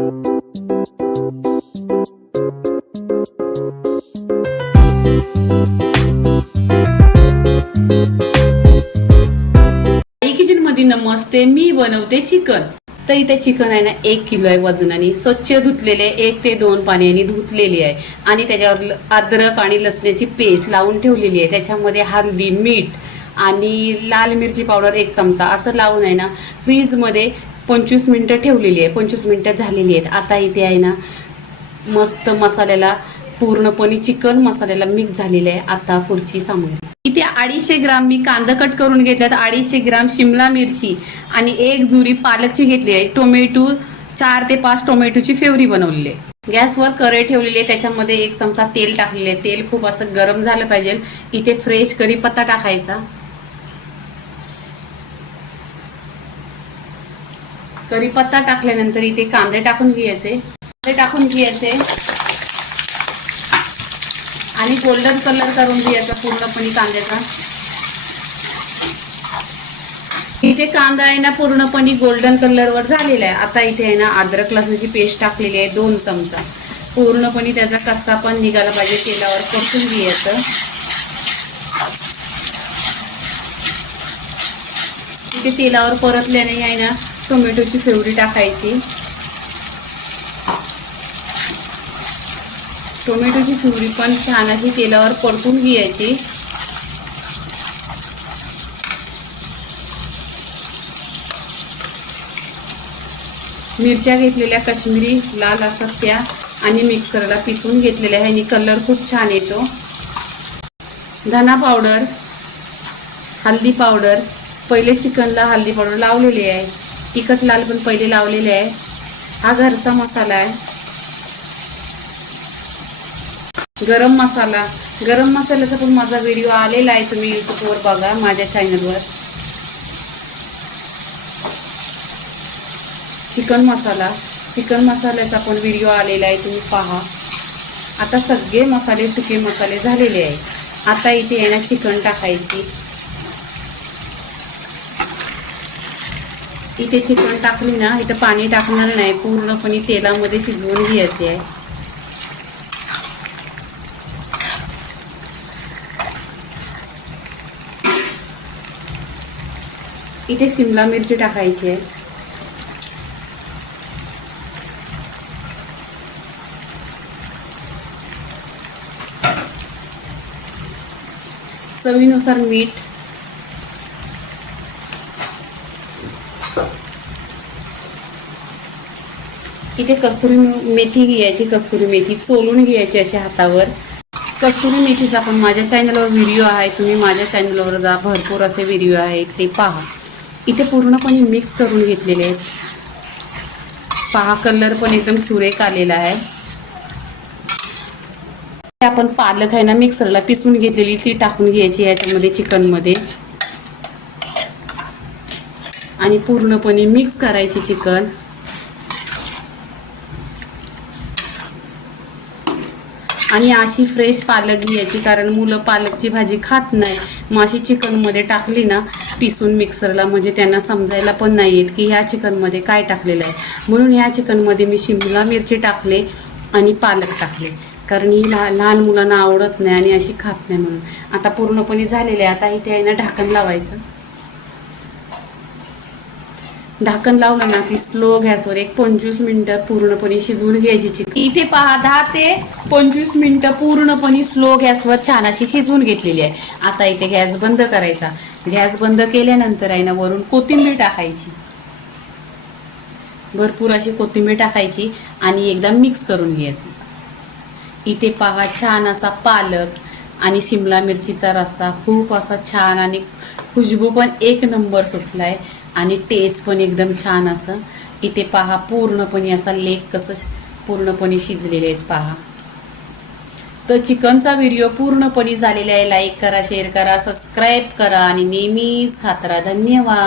Kitchen मध्ये नमस्ते, मी बनवते chicken. तर इथे चिकन आहे ना 1 किलो आहे वजनाने, स्वच्छ धुतलेले 1 ते 2 पाण्याने धुतलेली आहे आणि त्याच्यावर अद्रक आणि लसणाची पेस्ट लावून ठेवलेली आहे। त्याच्यामध्ये हळदी, मीठ आणि लाल मिरची पावडर 1 चमचा असं लावून आहे ना फ्रीज मध्ये 25 मिनिटं ठेवलेली आहे। 25 मिनिटं झालेली आहेत। आता इथे आहे ना मस्त मसाल्याला पूर्णपणे चिकन मसाल्याला मिक्स झालेले आहे। आता पुढची सामग्री इथे 250 ग्राम मी कांदा कट करून घेतल्यात, 250 ग्राम शिमला मिरची आणि 1 जुरी पालकची घेतली आहे। टोमॅटो 4 ते 5 टोमॅटोची प्युरी बनवलेली आहे। गॅसवर कढई ठेवलेली आहे, त्याच्यामध्ये 1 चमचा तेल टाकलेले आहे। तेल खूप असं गरम झालं पाहिजे। इथे फ्रेश कढीपत्ता टाकायचा। कढीपत्ता टाकल्यानंतर इथे कांदे टाकून घ्यायचे आणि गोल्डन कलर करून घ्यायचा पूर्णपणे कांद्याचा। इथे कांदा आहे ना पूर्णपणे गोल्डन कलर वर झालेला आहे। आता इथे आहे ना अद्रक लसणाची पेस्ट टाकलेली आहे 2 चमचा। पूर्णपणे त्याचा कच्चा पण निघाला पाहिजे। तेलावर परतून घ्यायचं। इथे तेलावर परतल्याने आहे ना टोमॅटोची प्युरी टाकायची। टोमॅटोची प्युरी पण छान अशी तेलावर परतून घ्यायची। मिरच्या घेतलेल्या काश्मीरी लाल असतात त्या आणि मिक्सरला पिसून घेतलेल्या आहे आणि कलर खूप छान येतो। धना पावडर, हळदी पावडर, पहिले चिकनला हळदी पावडर लावलेली आहे। तिखट लाल पण पहिले लावलेले आहे। हा घरचा मसाला आहे। गरम मसाल्याचा पण माझा व्हिडिओ आलेला आहे, तुम्ही यूट्यूबवर बघा माझ्या चॅनलवर। चिकन मसाल्याचा पण व्हिडिओ आलेला आहे, तुम्ही पहा। आता सगळे मसाले सुके मसाले झालेले आहे। आता इथे आहे ना चिकन टाकायची। इथे चिकन टाकली ना इथे पाणी टाकणार नाही, पूर्णपणे तेलामध्ये शिजवून घ्यायचे आहे। इथे शिमला मिरची टाकायची आहे। चवीनुसार मीठ, इथे कस्तुरी मेथी घ्यायची। कस्तुरी मेथी चोलून घ्यायची अशी हातावर। कस्तुरी मेथीचा पण माझ्या चॅनलवर व्हिडिओ आहे, तुम्ही माझ्या चॅनलवर जा, भरपूर असे व्हिडिओ आहेत ते पहा। इथे पूर्णपणे मिक्स करून घेतलेले आहेत। पहा कलर पण एकदम सुरेख आलेला आहे। आपण पालक आहे ना मिक्सरला पिसून घेतलेली ती टाकून घ्यायची याच्यामध्ये चिकन मध्ये आणि पूर्णपणे मिक्स करायची चिकन। आणि अशी फ्रेश पालक घ्यायची, कारण मुलं पालकची भाजी खात नाही। मग अशी चिकनमध्ये टाकली ना पिसून मिक्सरला, म्हणजे त्यांना समजायला पण नाही येत की ह्या चिकनमध्ये काय टाकलेलं आहे। म्हणून ह्या चिकनमध्ये मी शिमला मिरची टाकले आणि पालक टाकले, कारण ही लहान मुलांना आवडत नाही आणि अशी खात नाही म्हणून। आता पूर्णपणे झालेले आहे। आता इथे आहे ना ढाकण लावायचं। ढाकण लावलं ना की स्लो गॅसवर 25 मिनिटं पूर्णपणे शिजवून घ्यायची चिकन। इथे पहा 10 ते 25 मिनिटं पूर्णपणे स्लो गॅसवर छान अशी शिजवून घेतलेली आहे। आता इथे गॅस बंद करायचा। गॅस बंद केल्यानंतर आहे ना वरून कोथिंबीर टाकायची, भरपूर अशी कोथिंबीर टाकायची आणि एकदा मिक्स करून घ्यायची। इथे पहा छान असा पालक आणि शिमला मिरचीचा रस्सा खूप असा छान आणि खुशबू पण 1 नंबर सुटलाय आणि टेस्ट पण एकदम छान असं। इथे पहा पूर्णपणे असा लेग कसं पूर्णपणे शिजलेले आहेत पहा। तर चिकनचा व्हिडिओ पूर्णपणे झालेला आहे। लाईक करा, शेअर करा, सबस्क्राईब करा आणि नेहमीच खात राहा। धन्यवाद।